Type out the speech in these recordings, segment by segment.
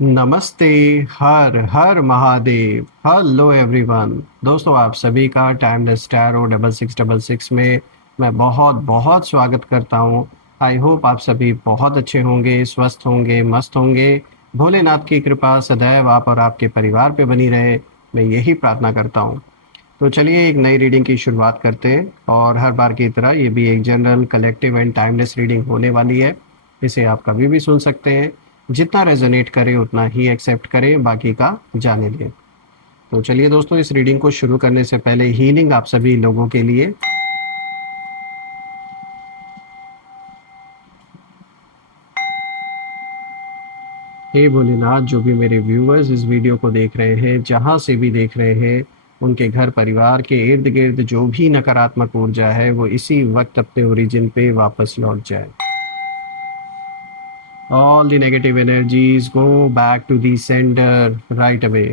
नमस्ते। हर हर महादेव। Hello everyone. दोस्तों, आप सभी का टाइमलेस टैरो 6666 में मैं बहुत बहुत स्वागत करता हूं। आई होप आप सभी बहुत अच्छे होंगे, स्वस्थ होंगे, मस्त होंगे। भोलेनाथ की कृपा सदैव आप और आपके परिवार पे बनी रहे, मैं यही प्रार्थना करता हूं। तो चलिए एक नई रीडिंग की शुरुआत करते हैं, और हर बार की तरह ये भी एक general, collective and timeless reading होने वाली है। इसे आप कभी भी सुन सकते हैं। जितना रेजोनेट करे उतना ही एक्सेप्ट करें, बाकी का जाने दें। तो चलिए दोस्तों, इस रीडिंग को शुरू करने से पहले हीलिंग आप सभी लोगों के लिए। हे भोलेनाथ, जो भी मेरे व्यूअर्स इस वीडियो को देख रहे हैं, जहाँ से भी देख रहे हैं, उनके घर परिवार के इर्द गिर्द जो भी नकारात्मक ऊर्जा है वो इसी वक्त अपने ओरिजिन पे वापस लौट जाए। All the negative energies go back to the sender right away.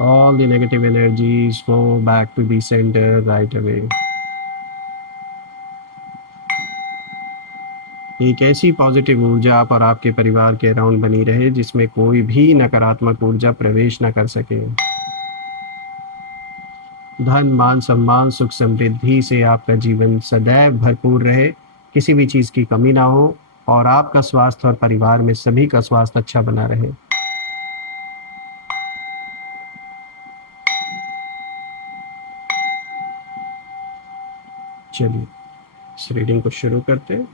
All the negative energies go back to the sender right away. एक ऐसी पॉजिटिव ऊर्जा आप और आपके परिवार के अराउंड बनी रहे जिसमें कोई भी नकारात्मक ऊर्जा प्रवेश न कर सके। धन, मान, सम्मान, सुख, समृद्धि से आपका जीवन सदैव भरपूर रहे, किसी भी चीज़ की कमी ना हो, और आपका स्वास्थ्य और परिवार में सभी का स्वास्थ्य अच्छा बना रहे। चलिए इस रीडिंग को शुरू करते हैं।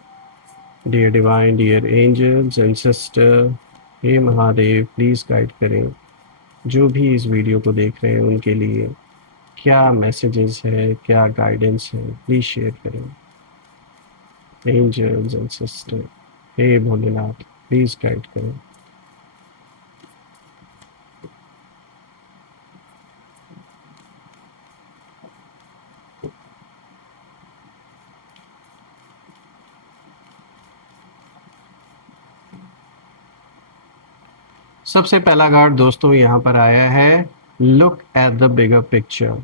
Dear divine, dear angels and sister, हे महादेव, प्लीज़ गाइड करें जो भी इस वीडियो को देख रहे हैं उनके लिए क्या मैसेजेस है, क्या गाइडेंस है, प्लीज़ शेयर करें। एंजल्स एंड सिस्टर, हे भोलेनाथ, प्लीज़ गाइड करें। सबसे पहला कार्ड दोस्तों यहाँ पर आया है, look at the bigger picture.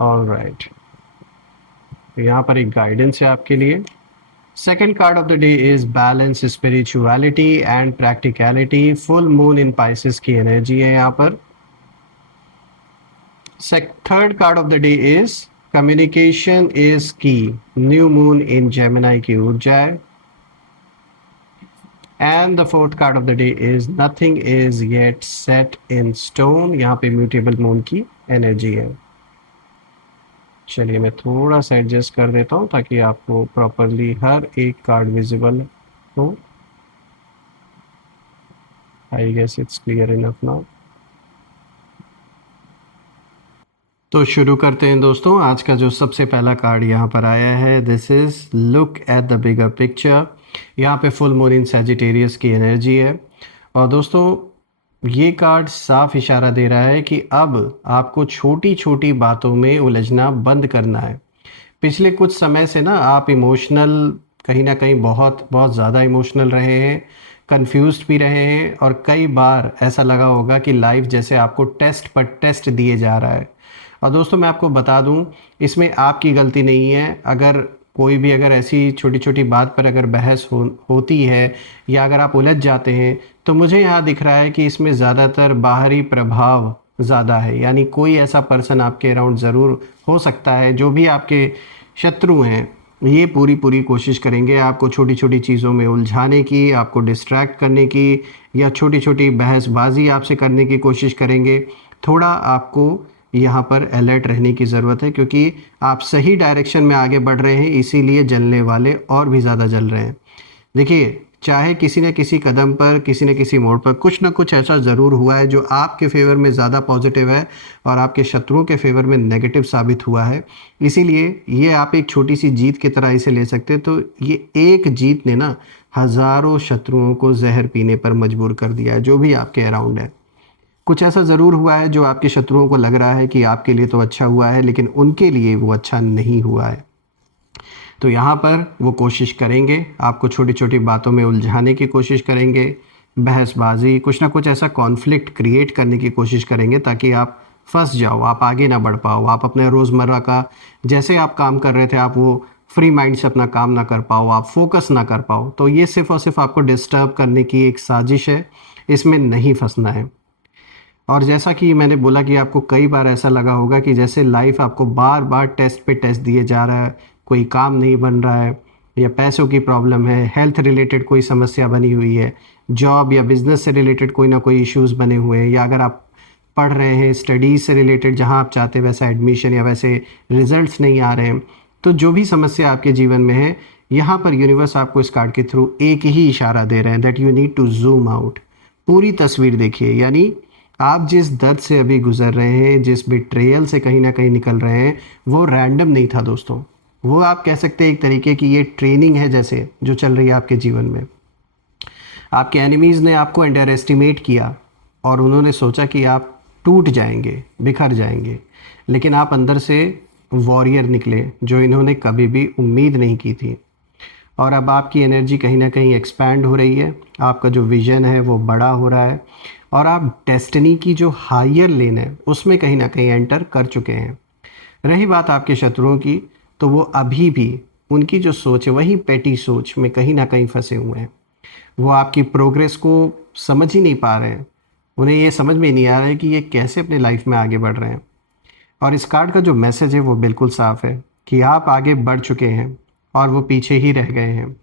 Alright, यहाँ पर एक गाइडेंस है आपके लिए। Second card of the day is balance, spirituality and practicality. Full moon in Pisces की एनर्जी है यहाँ पर। Third card of the day is communication is key. New moon in Gemini की ऊर्जा है। And the fourth card of the day is nothing is yet set in stone. यहाँ पे mutable moon की एनर्जी है। चलिए मैं थोड़ा सा एडजस्ट कर देता हूँ ताकि आपको प्रॉपरली हर एक कार्ड विजिबल हो। I guess it's clear enough now. तो शुरू करते हैं दोस्तों। आज का जो सबसे पहला कार्ड यहाँ पर आया है, this is look at the bigger picture. यहाँ पे फुल मून इन सैजिटेरियस की एनर्जी है, और दोस्तों ये कार्ड साफ इशारा दे रहा है कि अब आपको छोटी छोटी बातों में उलझना बंद करना है। पिछले कुछ समय से ना आप इमोशनल, कहीं ना कहीं बहुत बहुत ज़्यादा इमोशनल रहे हैं, कंफ्यूज्ड भी रहे हैं, और कई बार ऐसा लगा होगा कि लाइफ जैसे आपको टेस्ट पर टेस्ट दिए जा रहा है। और दोस्तों मैं आपको बता दूं, इसमें आपकी गलती नहीं है। अगर कोई भी अगर ऐसी छोटी छोटी बात पर अगर बहस होती है, या अगर आप उलझ जाते हैं, तो मुझे यहाँ दिख रहा है कि इसमें ज़्यादातर बाहरी प्रभाव ज़्यादा है। यानी कोई ऐसा पर्सन आपके अराउंड ज़रूर हो सकता है, जो भी आपके शत्रु हैं, ये पूरी पूरी कोशिश करेंगे आपको छोटी छोटी चीज़ों में उलझाने की, आपको डिस्ट्रैक्ट करने की, या छोटी छोटी बहसबाजी आपसे करने की कोशिश करेंगे। थोड़ा आपको यहाँ पर अलर्ट रहने की ज़रूरत है, क्योंकि आप सही डायरेक्शन में आगे बढ़ रहे हैं, इसीलिए जलने वाले और भी ज़्यादा जल रहे हैं। देखिए, चाहे किसी न किसी कदम पर, किसी न किसी मोड़ पर कुछ ना कुछ ऐसा ज़रूर हुआ है जो आपके फेवर में ज़्यादा पॉजिटिव है और आपके शत्रुओं के फेवर में नेगेटिव साबित हुआ है। इसीलिए ये आप एक छोटी सी जीत की तरह इसे ले सकते हैं। तो ये एक जीत ने ना हज़ारों शत्रुओं को जहर पीने पर मजबूर कर दिया है, जो भी आपके अराउंड है। कुछ ऐसा ज़रूर हुआ है जो आपके शत्रुओं को लग रहा है कि आपके लिए तो अच्छा हुआ है, लेकिन उनके लिए वो अच्छा नहीं हुआ है। तो यहाँ पर वो कोशिश करेंगे, आपको छोटी छोटी बातों में उलझाने की कोशिश करेंगे, बहसबाजी, कुछ ना कुछ ऐसा कॉन्फ्लिक्ट क्रिएट करने की कोशिश करेंगे ताकि आप फंस जाओ, आप आगे ना बढ़ पाओ, आप अपने रोज़मर्रा का जैसे आप काम कर रहे थे आप वो फ्री माइंड से अपना काम ना कर पाओ, आप फोकस ना कर पाओ, तो ये सिर्फ़ और सिर्फ आपको डिस्टर्ब करने की एक साजिश है, इसमें नहीं फंसना है। और जैसा कि मैंने बोला कि आपको कई बार ऐसा लगा होगा कि जैसे लाइफ आपको बार बार टेस्ट पे टेस्ट दिए जा रहा है, कोई काम नहीं बन रहा है, या पैसों की प्रॉब्लम है, हेल्थ रिलेटेड कोई समस्या बनी हुई है, जॉब या बिजनेस से रिलेटेड कोई ना कोई इश्यूज़ बने हुए हैं, या अगर आप पढ़ रहे हैं स्टडीज़ से रिलेटेड जहाँ आप चाहते हैं वैसा एडमिशन या वैसे रिजल्ट्स नहीं आ रहे हैं, तो जो भी समस्या आपके जीवन में है, यहाँ पर यूनिवर्स आपको इस कार्ड के थ्रू एक ही इशारा दे रहे हैं that you need to zoom out. पूरी तस्वीर देखिए, यानी आप जिस दर्द से अभी गुजर रहे हैं, जिस बिट्रेयल से कहीं ना कहीं निकल रहे हैं, वो रैंडम नहीं था दोस्तों। वो आप कह सकते हैं एक तरीके की ये ट्रेनिंग है जैसे जो चल रही है आपके जीवन में। आपके एनिमीज़ ने आपको अंडर एस्टिमेट किया और उन्होंने सोचा कि आप टूट जाएंगे, बिखर जाएंगे, लेकिन आप अंदर से वॉरियर निकले जो इन्होंने कभी भी उम्मीद नहीं की थी। और अब आपकी एनर्जी कहीं ना कहीं एक्सपैंड हो रही है, आपका जो विज़न है वो बड़ा हो रहा है, और आप डेस्टिनी की जो हायर लेन है उसमें कहीं ना कहीं एंटर कर चुके हैं। रही बात आपके शत्रुओं की, तो वो अभी भी उनकी जो सोच है वही पेटी सोच में कहीं ना कहीं फंसे हुए हैं। वो आपकी प्रोग्रेस को समझ ही नहीं पा रहे हैं, उन्हें ये समझ में नहीं आ रहा है कि ये कैसे अपने लाइफ में आगे बढ़ रहे हैं। और इस कार्ड का जो मैसेज है वो बिल्कुल साफ है कि आप आगे बढ़ चुके हैं और वो पीछे ही रह गए हैं।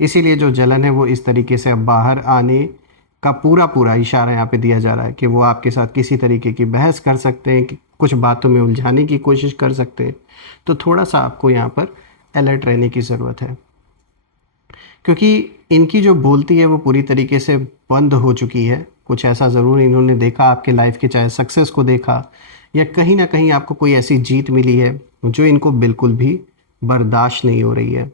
इसीलिए जो जलन है वो इस तरीके से अब बाहर आने का पूरा पूरा इशारा यहाँ पे दिया जा रहा है कि वो आपके साथ किसी तरीके की बहस कर सकते हैं, कि कुछ बातों में उलझाने की कोशिश कर सकते हैं। तो थोड़ा सा आपको यहाँ पर अलर्ट रहने की ज़रूरत है, क्योंकि इनकी जो बोलती है वो पूरी तरीके से बंद हो चुकी है। कुछ ऐसा ज़रूर इन्होंने देखा आपके लाइफ के, चाहे सक्सेस को देखा या कहीं ना कहीं आपको कोई ऐसी जीत मिली है जो इनको बिल्कुल भी बर्दाश्त नहीं हो रही है।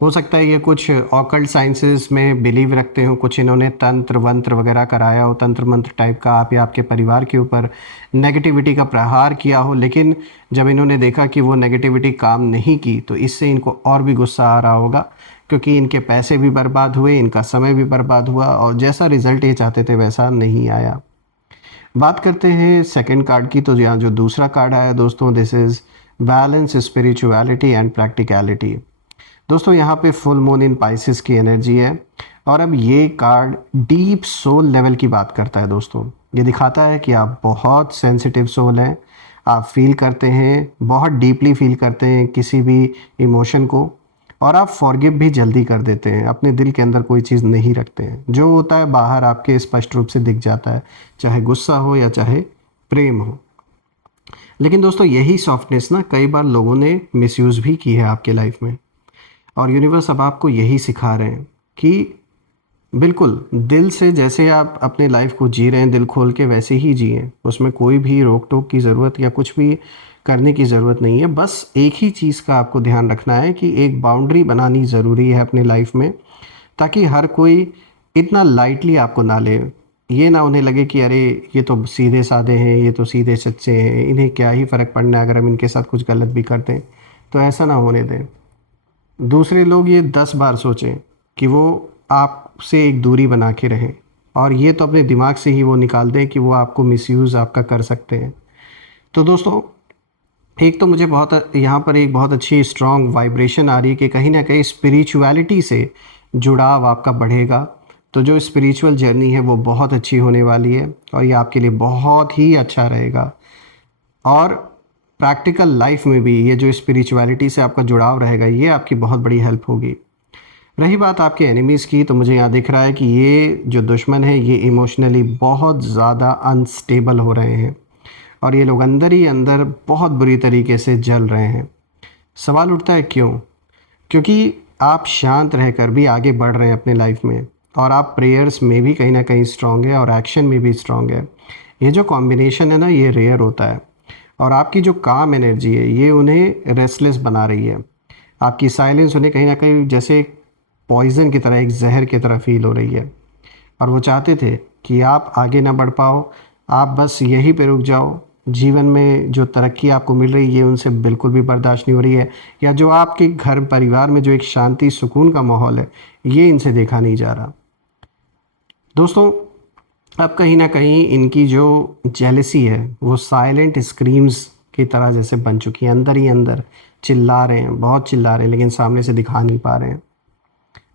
हो सकता है ये कुछ ऑकल्ट साइंसेस में बिलीव रखते हो, कुछ इन्होंने तंत्र वंत्र वगैरह कराया हो, तंत्र मंत्र टाइप का आप या आपके परिवार के ऊपर नेगेटिविटी का प्रहार किया हो, लेकिन जब इन्होंने देखा कि वो नेगेटिविटी काम नहीं की तो इससे इनको और भी गुस्सा आ रहा होगा, क्योंकि इनके पैसे भी बर्बाद हुए, इनका समय भी बर्बाद हुआ, और जैसा रिज़ल्ट ये चाहते थे वैसा नहीं आया। बात करते हैं सेकंड कार्ड की, तो यहाँ जो दूसरा कार्ड आया दोस्तों, this is balance, spirituality and practicality. दोस्तों यहाँ पे फुल मून इन पाइसेस की एनर्जी है, और अब ये कार्ड डीप सोल लेवल की बात करता है दोस्तों। ये दिखाता है कि आप बहुत सेंसिटिव सोल हैं, आप फील करते हैं, बहुत डीपली फील करते हैं किसी भी इमोशन को, और आप फॉरगिव भी जल्दी कर देते हैं, अपने दिल के अंदर कोई चीज़ नहीं रखते हैं। जो होता है बाहर आपके स्पष्ट रूप से दिख जाता है, चाहे गुस्सा हो या चाहे प्रेम हो। लेकिन दोस्तों यही सॉफ्टनेस ना कई बार लोगों ने मिसयूज़ भी की है आपके लाइफ में, और यूनिवर्स अब आपको यही सिखा रहे हैं कि बिल्कुल दिल से जैसे आप अपने लाइफ को जी रहे हैं, दिल खोल के वैसे ही जिएं, उसमें कोई भी रोक टोक की ज़रूरत या कुछ भी करने की ज़रूरत नहीं है। बस एक ही चीज़ का आपको ध्यान रखना है कि एक बाउंड्री बनानी ज़रूरी है अपने लाइफ में, ताकि हर कोई इतना लाइटली आपको ना ले। ये ना उन्हें लगे कि अरे ये तो सीधे साधे हैं, ये तो सीधे सच्चे हैं, इन्हें क्या ही फ़र्क पड़ना है अगर हम इनके साथ कुछ गलत भी करते हैं। तो ऐसा ना होने दें। दूसरे लोग ये 10 बार सोचें कि वो आपसे एक दूरी बना के रहें, और ये तो अपने दिमाग से ही वो निकाल दें कि वो आपको मिसयूज़ आपका कर सकते हैं। तो दोस्तों एक तो मुझे बहुत यहाँ पर एक बहुत अच्छी स्ट्रॉन्ग वाइब्रेशन आ रही है कि कहीं ना कहीं स्पिरिचुअलिटी से जुड़ाव आपका बढ़ेगा। तो जो स्पिरिचुअल जर्नी है वो बहुत अच्छी होने वाली है, और ये आपके लिए बहुत ही अच्छा रहेगा। और प्रैक्टिकल लाइफ में भी ये जो स्पिरिचुअलिटी से आपका जुड़ाव रहेगा, ये आपकी बहुत बड़ी हेल्प होगी। रही बात आपके एनिमीज़ की, तो मुझे यहाँ दिख रहा है कि ये जो दुश्मन है ये इमोशनली बहुत ज़्यादा अनस्टेबल हो रहे हैं, और ये लोग अंदर ही अंदर बहुत बुरी तरीके से जल रहे हैं। सवाल उठता है क्यों? क्योंकि आप शांत रहकर भी आगे बढ़ रहे हैं अपने लाइफ में, और आप प्रेयर्स में भी कहीं ना कहीं स्ट्रांग है और एक्शन में भी स्ट्रांग है। ये जो कॉम्बिनेशन है ना ये रेयर होता है, और आपकी जो काम एनर्जी है ये उन्हें रेस्टलेस बना रही है। आपकी साइलेंस उन्हें कहीं ना कहीं जैसे पॉइजन की तरह, एक जहर की तरह फील हो रही है, और वो चाहते थे कि आप आगे ना बढ़ पाओ, आप बस यहीं पे रुक जाओ। जीवन में जो तरक्की आपको मिल रही है ये उनसे बिल्कुल भी बर्दाश्त नहीं हो रही है, या जो आपके घर परिवार में जो एक शांति सुकून का माहौल है ये इनसे देखा नहीं जा रहा। दोस्तों अब कहीं ना कहीं इनकी जो जेलसी है वो साइलेंट स्क्रीम्स की तरह जैसे बन चुकी है, अंदर ही अंदर चिल्ला रहे हैं, बहुत चिल्ला रहे हैं, लेकिन सामने से दिखा नहीं पा रहे हैं।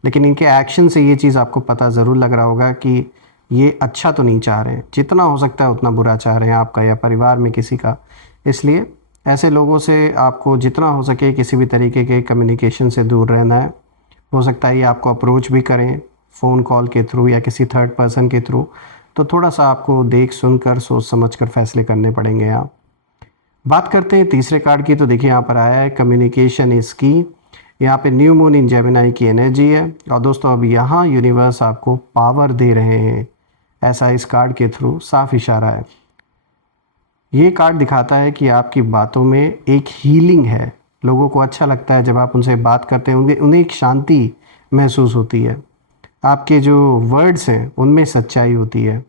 लेकिन इनके एक्शन से ये चीज़ आपको पता ज़रूर लग रहा होगा कि ये अच्छा तो नहीं चाह रहे हैं, जितना हो सकता है उतना बुरा चाह रहे हैं आपका या परिवार में किसी का। इसलिए ऐसे लोगों से आपको जितना हो सके किसी भी तरीके के कम्युनिकेशन से दूर रहना है। हो सकता है ये आपको अप्रोच भी करें फ़ोन कॉल के थ्रू या किसी थर्ड पर्सन के थ्रू, तो थोड़ा सा आपको देख सुन कर सोच समझ कर फैसले करने पड़ेंगे आप। बात करते हैं तीसरे कार्ड की, तो देखिए यहाँ पर आया है कम्युनिकेशन इज़ की। यहाँ पे न्यू मून इन जेमिनाई की एनर्जी है और दोस्तों अब यहाँ यूनिवर्स आपको पावर दे रहे हैं, ऐसा इस कार्ड के थ्रू साफ इशारा है। ये कार्ड दिखाता है कि आपकी बातों में एक हीलिंग है। लोगों को अच्छा लगता है जब आप उनसे बात करते हैं, उन्हें एक शांति महसूस होती है। आपके जो वर्ड्स हैं उनमें सच्चाई होती है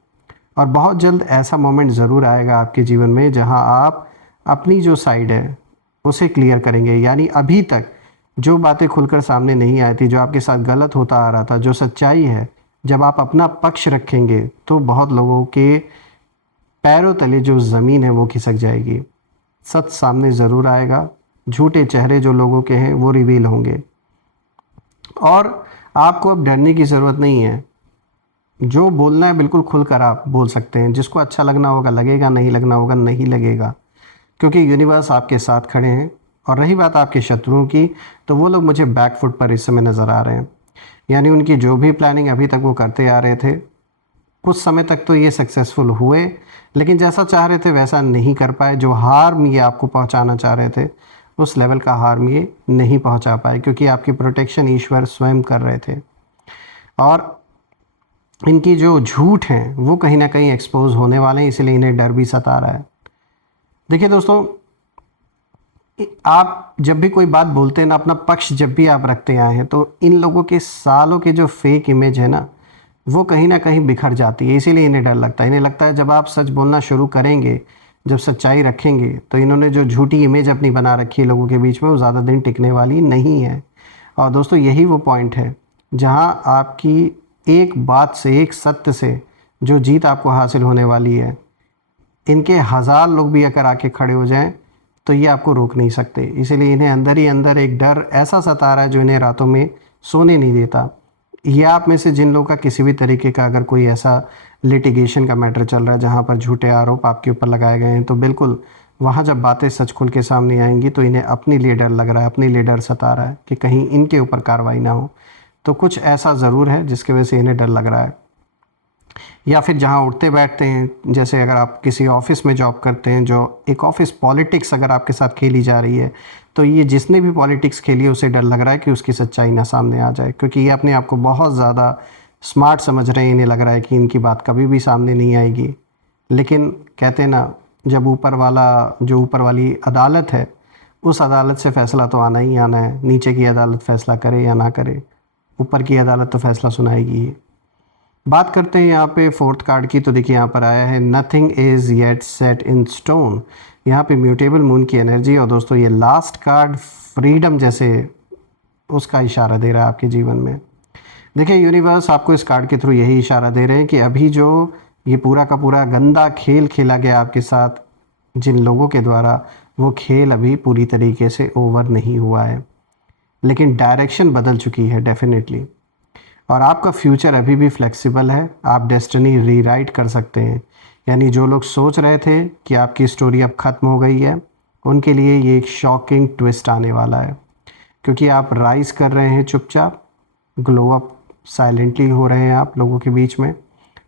और बहुत जल्द ऐसा मोमेंट ज़रूर आएगा आपके जीवन में जहां आप अपनी जो साइड है उसे क्लियर करेंगे। यानी अभी तक जो बातें खुलकर सामने नहीं आई थी, जो आपके साथ गलत होता आ रहा था, जो सच्चाई है, जब आप अपना पक्ष रखेंगे तो बहुत लोगों के पैरों तले जो ज़मीन है वो खिसक जाएगी। सच सामने ज़रूर आएगा, झूठे चेहरे जो लोगों के हैं वो रिवील होंगे और आपको अब डरने की ज़रूरत नहीं है। जो बोलना है बिल्कुल खुलकर आप बोल सकते हैं। जिसको अच्छा लगना होगा लगेगा, नहीं लगना होगा नहीं लगेगा, क्योंकि यूनिवर्स आपके साथ खड़े हैं। और रही बात आपके शत्रुओं की, तो वो लोग मुझे बैकफुट पर इस समय नज़र आ रहे हैं। यानी उनकी जो भी प्लानिंग अभी तक वो करते आ रहे थे, कुछ समय तक तो ये सक्सेसफुल हुए, लेकिन जैसा चाह रहे थे वैसा नहीं कर पाए। जो हार्म ये आपको पहुंचाना चाह रहे थे उस लेवल का हार्म ये नहीं पहुंचा पाए, क्योंकि आपकी प्रोटेक्शन ईश्वर स्वयं कर रहे थे। और इनकी जो झूठ हैं वो कहीं ना कहीं एक्सपोज होने वाले हैं, इसलिए इन्हें डर भी सता रहा है। देखिए दोस्तों, आप जब भी कोई बात बोलते हैं ना, अपना पक्ष जब भी आप रखते आए हैं, तो इन लोगों के सालों के जो फेक इमेज है ना, वो कहीं ना कहीं बिखर जाती है। इसीलिए इन्हें डर लगता है। इन्हें लगता है जब आप सच बोलना शुरू करेंगे, जब सच्चाई रखेंगे, तो इन्होंने जो झूठी इमेज अपनी बना रखी है लोगों के बीच में, वो ज़्यादा दिन टिकने वाली नहीं है। और दोस्तों यही वो पॉइंट है जहाँ आपकी एक बात से, एक सत्य से जो जीत आपको हासिल होने वाली है। इनके हज़ार लोग भी अगर आके खड़े हो जाएं तो ये आपको रोक नहीं सकते। इसीलिए इन्हें अंदर ही अंदर एक डर ऐसा सता रहा है जो इन्हें रातों में सोने नहीं देता। ये आप में से जिन लोगों का किसी भी तरीके का अगर कोई ऐसा लिटिगेशन का मैटर चल रहा है जहाँ पर झूठे आरोप आपके ऊपर लगाए गए हैं, तो बिल्कुल वहाँ जब बातें सच खुल के सामने आएंगी तो इन्हें अपने लिए डर लग रहा है, अपने लिए डर सता रहा है कि कहीं इनके ऊपर कार्रवाई ना हो। तो कुछ ऐसा ज़रूर है जिसकी वजह से इन्हें डर लग रहा है। या फिर जहाँ उठते बैठते हैं, जैसे अगर आप किसी ऑफिस में जॉब करते हैं, जो एक ऑफिस पॉलिटिक्स अगर आपके साथ खेली जा रही है, तो ये जिसने भी पॉलिटिक्स खेली है उसे डर लग रहा है कि उसकी सच्चाई ना सामने आ जाए, क्योंकि ये अपने आप को बहुत ज़्यादा स्मार्ट समझ रहे हैं। इन्हें लग रहा है कि इनकी बात कभी भी सामने नहीं आएगी। लेकिन कहते हैं ना, जब ऊपर वाली अदालत है, उस अदालत से फ़ैसला तो आना ही आना है। नीचे की अदालत फ़ैसला करे या ना करे, ऊपर की अदालत तो फ़ैसला सुनाएगी ही। बात करते हैं यहाँ पे फोर्थ कार्ड की, तो देखिए यहाँ पर आया है nothing is yet set in stone. यहाँ पे म्यूटेबल मून की एनर्जी। और दोस्तों ये लास्ट कार्ड फ्रीडम जैसे उसका इशारा दे रहा है आपके जीवन में। देखिए यूनिवर्स आपको इस कार्ड के थ्रू यही इशारा दे रहे हैं कि अभी जो ये पूरा का पूरा गंदा खेल खेला गया आपके साथ जिन लोगों के द्वारा, वो खेल अभी पूरी तरीके से ओवर नहीं हुआ है, लेकिन डायरेक्शन बदल चुकी है डेफिनेटली। और आपका फ्यूचर अभी भी फ्लेक्सिबल है। आप डेस्टिनी रीराइट कर सकते हैं। यानी जो लोग सोच रहे थे कि आपकी स्टोरी अब ख़त्म हो गई है, उनके लिए ये एक शॉकिंग ट्विस्ट आने वाला है, क्योंकि आप राइज कर रहे हैं चुपचाप, ग्लो अप साइलेंटली हो रहे हैं आप लोगों के बीच में।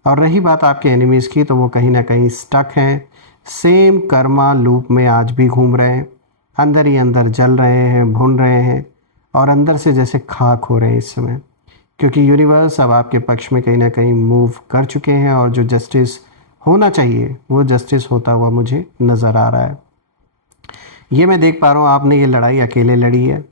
और रही बात आपके एनिमीज़ की, तो वो कहीं ना कहीं स्टक हैं, सेम कर्मा लूप में आज भी घूम रहे हैं, अंदर ही अंदर जल रहे हैं, भुन रहे हैं और अंदर से जैसे खाक हो रहे हैं इस समय, क्योंकि यूनिवर्स अब आपके पक्ष में कहीं ना कहीं मूव कर चुके हैं और जो जस्टिस होना चाहिए वो जस्टिस होता हुआ मुझे नज़र आ रहा है। ये मैं देख पा रहा हूँ, आपने ये लड़ाई अकेले लड़ी है।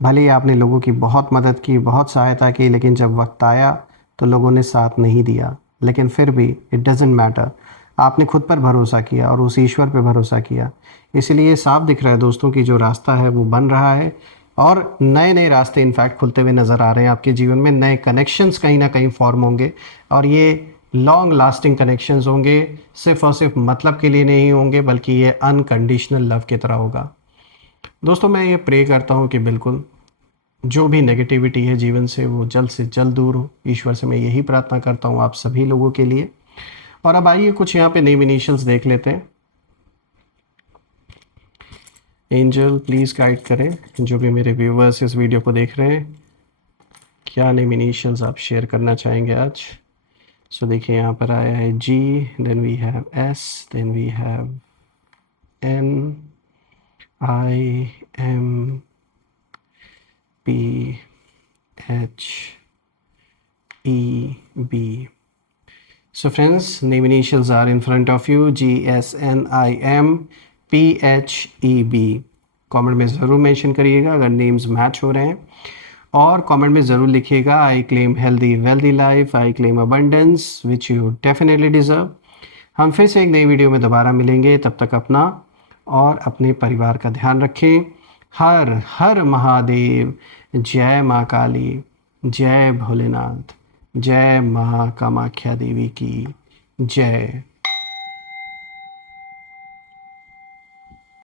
भले ही आपने लोगों की बहुत मदद की, बहुत सहायता की, लेकिन जब वक्त आया तो लोगों ने साथ नहीं दिया। लेकिन फिर भी इट डजेंट मैटर, आपने खुद पर भरोसा किया और उस ईश्वर पर भरोसा किया। इसलिए साफ दिख रहा है दोस्तों कि जो रास्ता है वो बन रहा है और नए नए रास्ते इनफैक्ट खुलते हुए नज़र आ रहे हैं आपके जीवन में। नए कनेक्शंस कहीं ना कहीं फॉर्म होंगे और ये लॉन्ग लास्टिंग कनेक्शंस होंगे, सिर्फ और सिर्फ मतलब के लिए नहीं होंगे, बल्कि ये अनकंडीशनल लव की तरह होगा। दोस्तों मैं ये प्रे करता हूँ कि बिल्कुल जो भी नेगेटिविटी है जीवन से जल्द दूर हो। ईश्वर से मैं यही प्रार्थना करता हूँ आप सभी लोगों के लिए। और अब आइए कुछ यहाँ पे नेम इनिशियल्स देख लेते हैं। एंजल प्लीज़ गाइड करें जो भी मेरे व्यूवर्स इस वीडियो को देख रहे हैं, क्या नेम इनिशियल्स आप शेयर करना चाहेंगे आज। सो देखिए यहाँ पर आया है जी, then we have S, then we have N, I, M, P, H, E, B. So friends, name initials are in front of you, G S N I M P H E B। Comment में ज़रूर mention करिएगा अगर names match हो रहे हैं, और comment में ज़रूर लिखिएगा I claim healthy wealthy life, I claim abundance which you definitely deserve. हम फिर से एक नई वीडियो में दोबारा मिलेंगे, तब तक अपना और अपने परिवार का ध्यान रखें। हर हर महादेव। जय माँ काली, जय भोलेनाथ, जय माँ कामाख्या देवी की जय।